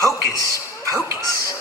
Hocus Pocus.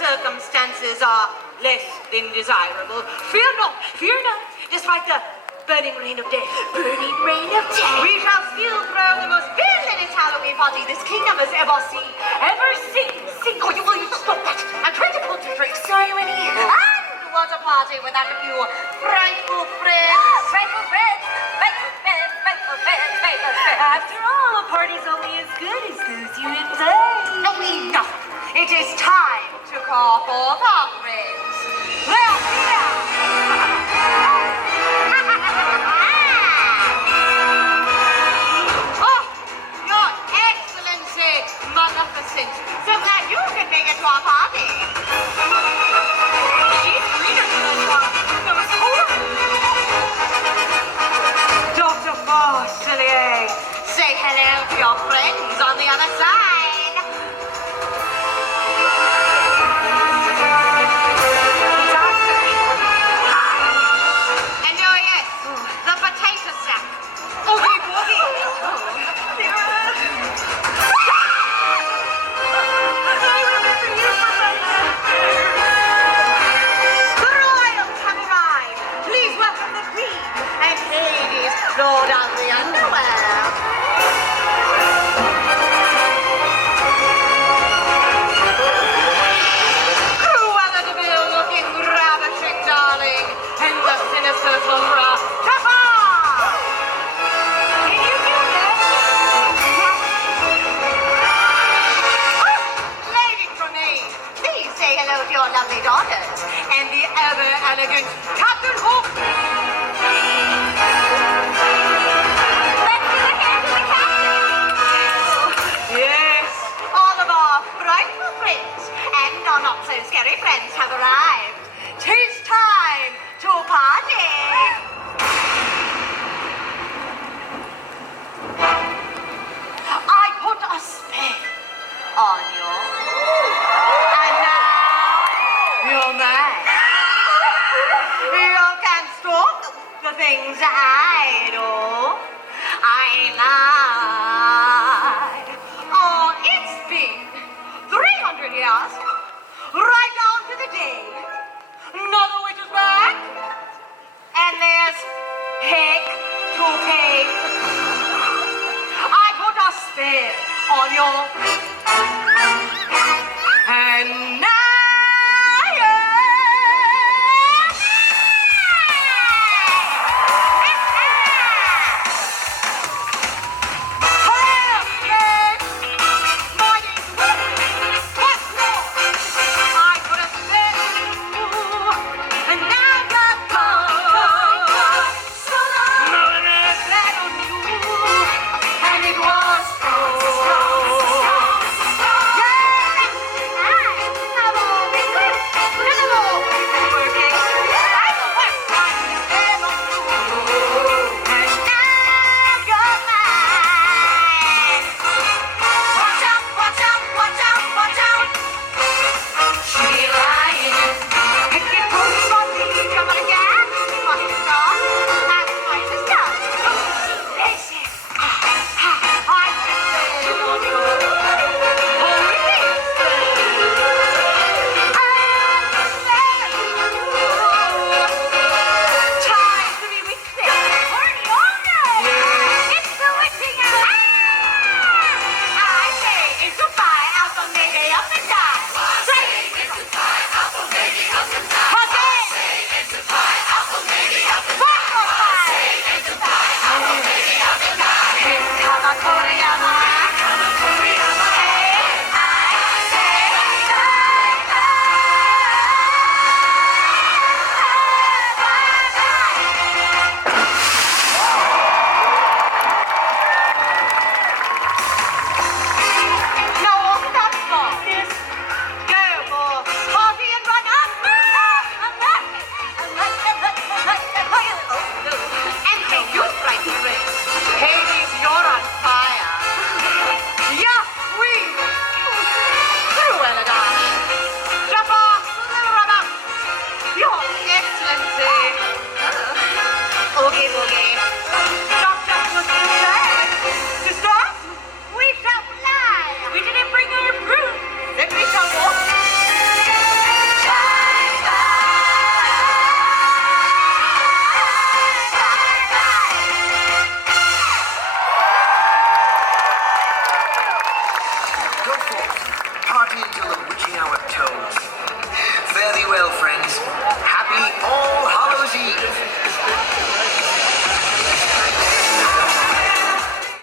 Circumstances are less than desirable. Fear not, fear not. Despite the burning rain of death. Burning rain of death. We shall still throw the most villainous Halloween party this kingdom has ever seen. Ever seen. Oh, will you stop that? I'm trying to concentrate. Sorry, Winnie. And what a party without a few frightful friends. Frightful friends. Frightful friends. Frightful friends. Frightful friends. After all, a party's only as good as those you invite. No, enough. It is time to call forth our friends. Well, here. Oh, Your Excellency, Maleficent. So glad you can make it to our party. Dr. Forcelier, say hello to your friends on the other side. Lord of the underwear. Cruella de Vil looking ravishing, darling, and the sinister Zora. Papa! Can you do that? Lady Tremaine, please say hello to your lovely daughters and the ever-elegant Captain Hook. Not so scary friends have arrived. 'Tis time to party. I put a spell on you, and now you're mine. You can stop the things I do. I lie. Oh, it's been 300 years. Right down to the day. Another witch is back. And there's heck to pay. I put a spell on you. And now yeah! our toes. Fare thee well, friends. Happy